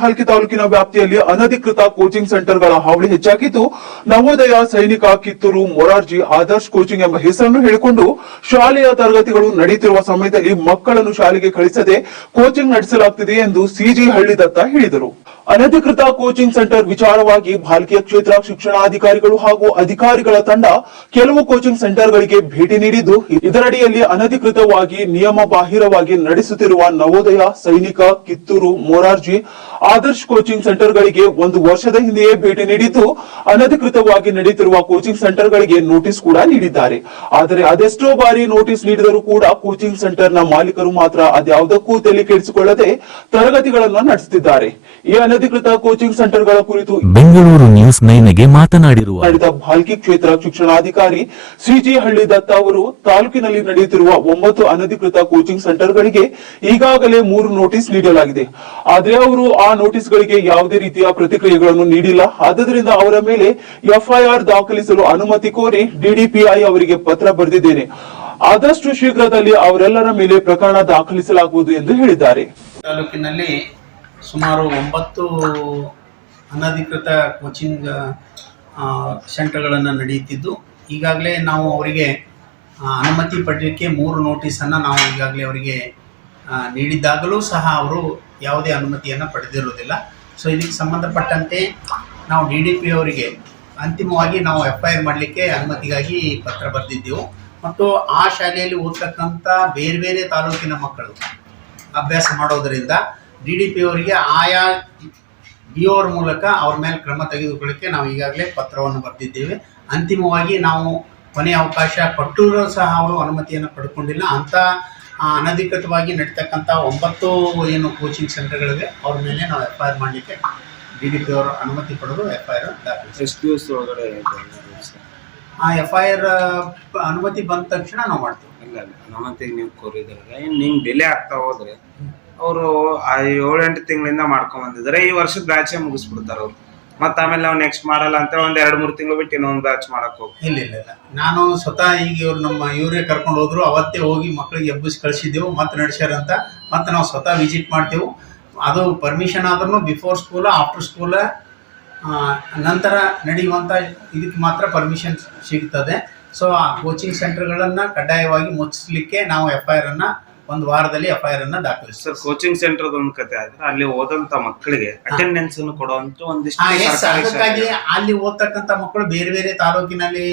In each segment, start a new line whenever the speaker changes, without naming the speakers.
ಭಾಲ್ಕಿ ತಾಲೂಕಿನ ವ್ಯಾಪ್ತಿಯಲ್ಲಿ ಅನಧಿಕೃತ ಕೋಚಿಂಗ್ ಸೆಂಟರ್ಗಳ ಹಾವಳಿ ಹೆಚ್ಚಾಗಿದ್ದು, ನವೋದಯ ಸೈನಿಕ ಕಿತ್ತೂರು ಮೊರಾರ್ಜಿ ಆದರ್ಶ್ ಕೋಚಿಂಗ್ ಎಂಬ ಹೆಸರನ್ನು ಹೇಳಿಕೊಂಡು, ಶಾಲೆಯ ತರಗತಿಗಳು ನಡೆಯುತ್ತಿರುವ ಸಮಯದಲ್ಲಿ ಮಕ್ಕಳನ್ನು ಶಾಲೆಗೆ ಕಳಿಸದೆ ಕೋಚಿಂಗ್ ನಡೆಸಲಾಗುತ್ತಿದೆ ಎಂದು ಸಿಜಿ ಹಳ್ಳಿ ದತ್ತ ಹೇಳಿದರು. ಅನಧಿಕೃತ ಕೋಚಿಂಗ್ ಸೆಂಟರ್ ವಿಚಾರವಾಗಿ ಭಾಲ್ಕಿಯ ಕ್ಷೇತ್ರ ಶಿಕ್ಷಣಾಧಿಕಾರಿಗಳು ಹಾಗೂ ಅಧಿಕಾರಿಗಳ ತಂಡ ಕೆಲವು ಕೋಚಿಂಗ್ ಸೆಂಟರ್ಗಳಿಗೆ ಭೇಟಿ ನೀಡಿದ್ದು, ಇದರಡಿಯಲ್ಲಿ ಅನಧಿಕೃತವಾಗಿ ನಿಯಮ ಬಾಹಿರವಾಗಿ ನಡೆಸುತ್ತಿರುವ ನವೋದಯ ಸೈನಿಕ ಕಿತ್ತೂರು ಮೊರಾರ್ಜಿ ಆದರ್ಶ್ ಕೋಚಿಂಗ್ ಸೆಂಟರ್ ಗಳಿಗೆ ಒಂದು ವರ್ಷದ ಹಿಂದೆಯೇ ಭೇಟಿ ನೀಡಿದ್ದು ಅನಧಿಕೃತವಾಗಿ ನಡೆಯುತ್ತಿರುವ ಕೋಚಿಂಗ್ ಸೆಂಟರ್ ಗಳಿಗೆ ನೋಟಿಸ್ ಕೂಡ ನೀಡಿದ್ದಾರೆ. ಆದರೆ ಅದೆಷ್ಟೋ ಬಾರಿ ನೋಟಿಸ್ ನೀಡಿದರೂ ಕೂಡ ಕೋಚಿಂಗ್ ಸೆಂಟರ್ನ ಮಾಲೀಕರು ಮಾತ್ರ ಅದ್ಯಾವುದಕ್ಕೂ ತಲೆ ಕೆಡಿಸಿಕೊಳ್ಳದೆ ತರಗತಿಗಳನ್ನು ನಡೆಸುತ್ತಿದ್ದಾರೆ. ಈ ಅನಧಿಕೃತ ಕೋಚಿಂಗ್ ಸೆಂಟರ್ಗಳ ಕುರಿತು
ಬೆಂಗಳೂರು ನ್ಯೂಸ್ ನೈನ್ಗೆ ಮಾತನಾಡಿರುವ
ನಡೆದ ಭಾಲ್ಕಿ ಕ್ಷೇತ್ರ ಶಿಕ್ಷಣಾಧಿಕಾರಿ ಸಿಜಿ ಹಳ್ಳಿ ದತ್ತ ಅವರು ತಾಲೂಕಿನಲ್ಲಿ ನಡೆಯುತ್ತಿರುವ ಒಂಬತ್ತು ಅನಧಿಕೃತ ಕೋಚಿಂಗ್ ಸೆಂಟರ್ಗಳಿಗೆ ಈಗಾಗಲೇ ಮೂರು ನೋಟಿಸ್ ನೀಡಲಾಗಿದೆ. ಆದರೆ ಅವರು ಆ ನೋಟಿಸ್ ಗಳಿಗೆ ಯಾವುದೇ ರೀತಿಯ ಪ್ರತಿಕ್ರಿಯೆಗಳನ್ನು ನೀಡಿಲ್ಲ. ಆದ್ದರಿಂದ ಅವರ ಮೇಲೆ ಎಫ್ಐಆರ್ ದಾಖಲಿಸಲು ಅನುಮತಿ ಕೋರಿ ಡಿಡಿಪಿಐ ಅವರಿಗೆ ಪತ್ರ ಬರೆದಿದ್ದೇನೆ. ಆದಷ್ಟು ಶೀಘ್ರದಲ್ಲಿ ಅವರೆಲ್ಲರ ಮೇಲೆ ಪ್ರಕರಣ ದಾಖಲಿಸಲಾಗುವುದು ಎಂದು ಹೇಳಿದ್ದಾರೆ.
ತಾಲೂಕಿನಲ್ಲಿ ಸುಮಾರು ಒಂಬತ್ತು ಅನಧಿಕೃತ ಕೋಚಿಂಗ್ ಸೆಂಟರ್ಗಳನ್ನು ನಡೆಯುತ್ತಿದ್ದು, ಈಗಾಗಲೇ ನಾವು ಅವರಿಗೆ ಅನುಮತಿ ಪಡೆಯೋಕ್ಕೆ ಮೂರು ನೋಟಿಸನ್ನು ನಾವು ಈಗಾಗಲೇ ಅವರಿಗೆ ನೀಡಿದ್ದಾಗಲೂ ಸಹ ಅವರು ಯಾವುದೇ ಅನುಮತಿಯನ್ನು ಪಡೆದಿರುವುದಿಲ್ಲ. ಸೊ ಇದಕ್ಕೆ ಸಂಬಂಧಪಟ್ಟಂತೆ ನಾವು ಡಿ ಡಿ ಪಿ ಅವರಿಗೆ ಅಂತಿಮವಾಗಿ ನಾವು ಎಫ್ ಐ ಆರ್ ಮಾಡಲಿಕ್ಕೆ ಅನುಮತಿಗಾಗಿ ಪತ್ರ ಬರೆದಿದ್ದೆವು. ಮತ್ತು ಆ ಶಾಲೆಯಲ್ಲಿ ಓದ್ತಕ್ಕಂಥ ಬೇರೆ ಬೇರೆ ತಾಲೂಕಿನ ಮಕ್ಕಳು ಅಭ್ಯಾಸ ಮಾಡೋದರಿಂದ ಡಿ ಡಿ ಪಿ ಅವರಿಗೆ ಆಯಾ ಡಿ ಓರ್ ಮೂಲಕ ಅವ್ರ ಮೇಲೆ ಕ್ರಮ ತೆಗೆದುಕೊಳ್ಳಿಕ್ಕೆ ನಾವು ಈಗಾಗಲೇ ಪತ್ರವನ್ನು ಬರೆದಿದ್ದೇವೆ. ಅಂತಿಮವಾಗಿ ನಾವು ಕೊನೆಯ ಅವಕಾಶ ಕೊಟ್ಟರೂ ಸಹ ಅವರು ಅನುಮತಿಯನ್ನು ಪಡ್ಕೊಂಡಿಲ್ಲ. ಅಂಥ ಅನಧಿಕೃತವಾಗಿ ನಡೀತಕ್ಕಂಥ ಒಂಬತ್ತು ಏನು ಕೋಚಿಂಗ್ ಸೆಂಟರ್ಗಳಿವೆ ಅವ್ರ ಮೇಲೆ ನಾವು ಎಫ್ ಐ ಆರ್ ಮಾಡಲಿಕ್ಕೆ ಡಿ ಡಿ ಪಿ ಅವರು ಅನುಮತಿ ಪಡೆದು ಎಫ್ ಐ ಆರ್ ದಾಖಲಿಸಿ
ಎಷ್ಟು ದಿವಸ ಒಳಗಡೆ
ಆ ಎಫ್ ಐ ಆರ್ ಅನುಮತಿ ಬಂದ ತಕ್ಷಣ ನಾವು ಮಾಡ್ತೀವಿ.
ಇಲ್ಲ ಅನುಮತಿ ನೀವು ಕೋರಿದ್ರೆ ನಿಂಗೆ ಡಿಲೇ ಆಗ್ತಾ ಹೋದ್ರೆ ಅವರು ಆ ಏಳೆಂಟು ತಿಂಗಳಿಂದ ಮಾಡ್ಕೊಂಡ್ ಬಂದಿದ್ದಾರೆ ಈ ವರ್ಷದ ಬ್ಯಾಚೇ ಮುಗಿಸ್ಬಿಡ್ತಾರೆ ಅವ್ರು. ಮತ್ತೆ ಆಮೇಲೆ ನಾವು ನೆಕ್ಸ್ಟ್ ಮಾಡಲ್ಲ ಅಂತ ಒಂದ್ ಎರಡ್ ಮೂರು ತಿಂಗಳು ಬಿಟ್ಟು ಇನ್ನೊಂದು ಬ್ಯಾಚ್ ಮಾಡಕ್ ಹೋಗಿ
ಇಲ್ಲ ಇಲ್ಲ ನಾನು ಸ್ವತಃ ಈಗ ಇವ್ರು ನಮ್ಮ ಇವರೇ ಕರ್ಕೊಂಡು ಹೋದ್ರು. ಅವತ್ತೇ ಹೋಗಿ ಮಕ್ಕಳಿಗೆ ಎಬ್ಬಿಸಿ ಕಳಿಸಿದ್ದೆವು. ಮತ್ತೆ ನಡೆಸ್ಯಾರಂತ. ಮತ್ತೆ ನಾವು ಸ್ವತಃ ವಿಸಿಟ್ ಮಾಡ್ತೇವೆ. ಅದು ಪರ್ಮಿಷನ್ ಆದ್ರೂ ಬಿಫೋರ್ ಸ್ಕೂಲ್ ಆಫ್ಟರ್ ಸ್ಕೂಲ ನಂತರ ನಡೆಯುವಂತ ಇದಕ್ಕೆ ಮಾತ್ರ ಪರ್ಮಿಷನ್ ಸಿಗ್ತದೆ. ಸೊ ಆ ಕೋಚಿಂಗ್ ಸೆಂಟರ್ಗಳನ್ನು ಕಡ್ಡಾಯವಾಗಿ ಮುಚ್ಚಿಸ್ಲಿಕ್ಕೆ ನಾವು ಎಫ್ ಐ ಆರನ್ನು ಒಂದು ವಾರದಲ್ಲಿ ಎಫ್ ಐ ಆರನ್ನು
ಸರ್ ಕೋಚಿಂಗ್ ಸೆಂಟರ್ ಒಂದು ಕತೆ ಆದ್ರೆ ಅಲ್ಲಿ ಓದಂತ ಮಕ್ಕಳಿಗೆ ಅಟೆಂಡೆನ್ಸ್ ಅನ್ನು ಕೊಡುವಂತ ಒಂದಿಷ್ಟು
ಹಾ,
ಸರ್ಕಾರಿ
ಅದಕ್ಕಾಗಿ
ಶಾಲೆ-
ಅಲ್ಲಿ ಓದ್ತಕ್ಕಂಥ ಮಕ್ಕಳು ಬೇರೆ ಬೇರೆ ತಾಲೂಕಿನಲ್ಲಿ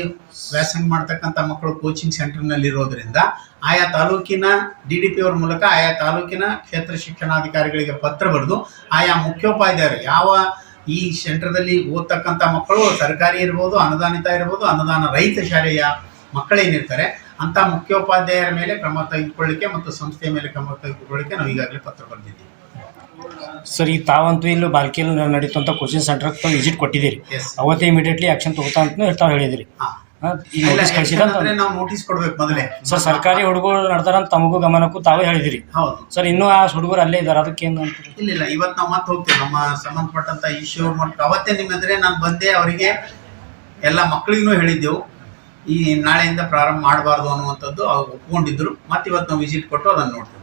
ವ್ಯಾಸಂಗ ಮಾಡ್ತಕ್ಕಂಥ ಮಕ್ಕಳು ಕೋಚಿಂಗ್ ಸೆಂಟರ್ನಲ್ಲಿ ಇರೋದ್ರಿಂದ ಆಯಾ ತಾಲೂಕಿನ ಡಿ ಡಿ ಪಿ ಅವ್ರ ಮೂಲಕ ಆಯಾ ತಾಲೂಕಿನ ಕ್ಷೇತ್ರ ಶಿಕ್ಷಣಾಧಿಕಾರಿಗಳಿಗೆ ಪತ್ರ ಬರೆದು ಆಯಾ ಮುಖ್ಯೋಪಾಧ್ಯಾಯರು ಯಾವ ಈ ಸೆಂಟರ್ದಲ್ಲಿ ಓದ್ತಕ್ಕಂಥ ಮಕ್ಕಳು ಸರ್ಕಾರಿ ಇರ್ಬೋದು ಅನುದಾನಿತ ಇರ್ಬೋದು ಅನುದಾನ ರಹಿತ ಶಾಲೆಯ ಮಕ್ಕಳೇನಿರ್ತಾರೆ ಅಂತ ಮುಖ್ಯೋಪಾಧ್ಯಾಯರ ಮೇಲೆ ಕ್ರಮ ತೆಗೆದುಕೊಳ್ಳಿಕ್ಕೆ ಮತ್ತು ಸಂಸ್ಥೆಯ ಮೇಲೆ ಕ್ರಮ ತೆಗೆದುಕೊಳ್ಳಿಕ್ಕೆ ನಾವು ಈಗಾಗಲೇ ಪತ್ರ ಬರೆದಿದ್ದೀವಿ.
ಸರ್ ಈ ತಾವಂತೂ ಇಲ್ಲಿ ಬಾಲ್ಕಿಯಲ್ಲಿ ನಡೀತಂಥ ಕೋಚಿಂಗ್ ಸೆಂಟರ್ ತಾವು ವಿಸಿಟ್ ಕೊಟ್ಟಿದ್ದೀರಿ. ಅವತ್ತೇ ಇಮಿಡಿಯೇಟ್ಲಿ ಆಕ್ಷನ್ ತಗೋತಾ ಅಂತ ತಾವು ಹೇಳಿದಿರಿ
ಅಂದ್ರೆ ನಾವು ನೋಟಿಸ್ ಕೊಡ್ಬೇಕು ಮೊದಲೇ.
ಸರ್ ಸರ್ಕಾರಿ ಹುಡುಗರು ನಡ್ದಾರಂತ ತಮಗೂ ಗಮನಕ್ಕೂ ತಾವೇ ಹೇಳಿದಿರಿ
ಹೌದು.
ಸರ್ ಇನ್ನೂ ಆ ಹುಡುಗರು ಅಲ್ಲೇ ಇದ್ದಾರೆ ಅದಕ್ಕೆ ಏನು ಅಂತ
ಇಲ್ಲ ಇಲ್ಲ ಇವತ್ತು ನಾವು ಮತ್ತೆ ಹೋಗ್ತೀವಿ. ನಮ್ಮ ಸಂಬಂಧಪಟ್ಟಂತ ಇಶ್ಯೂ ಮೂಲಕ ಅವತ್ತೇ ನಿಮ್ಮ ಎದುರೇ ನಾನು ಬಂದೆ ಅವರಿಗೆ ಎಲ್ಲ ಮಕ್ಕಳಿಗೂ ಹೇಳಿದ್ದೆವು. ಈ ನಾಳೆಯಿಂದ ಪ್ರಾರಂಭ ಮಾಡಬಾರ್ದು ಅನ್ನುವಂಥದ್ದು ಅವ್ರು ಮತ್ತೆ ಇವತ್ತು ನಾವು ವಿಸಿಟ್ ಕೊಟ್ಟು ಅದನ್ನು ನೋಡ್ತೀವಿ.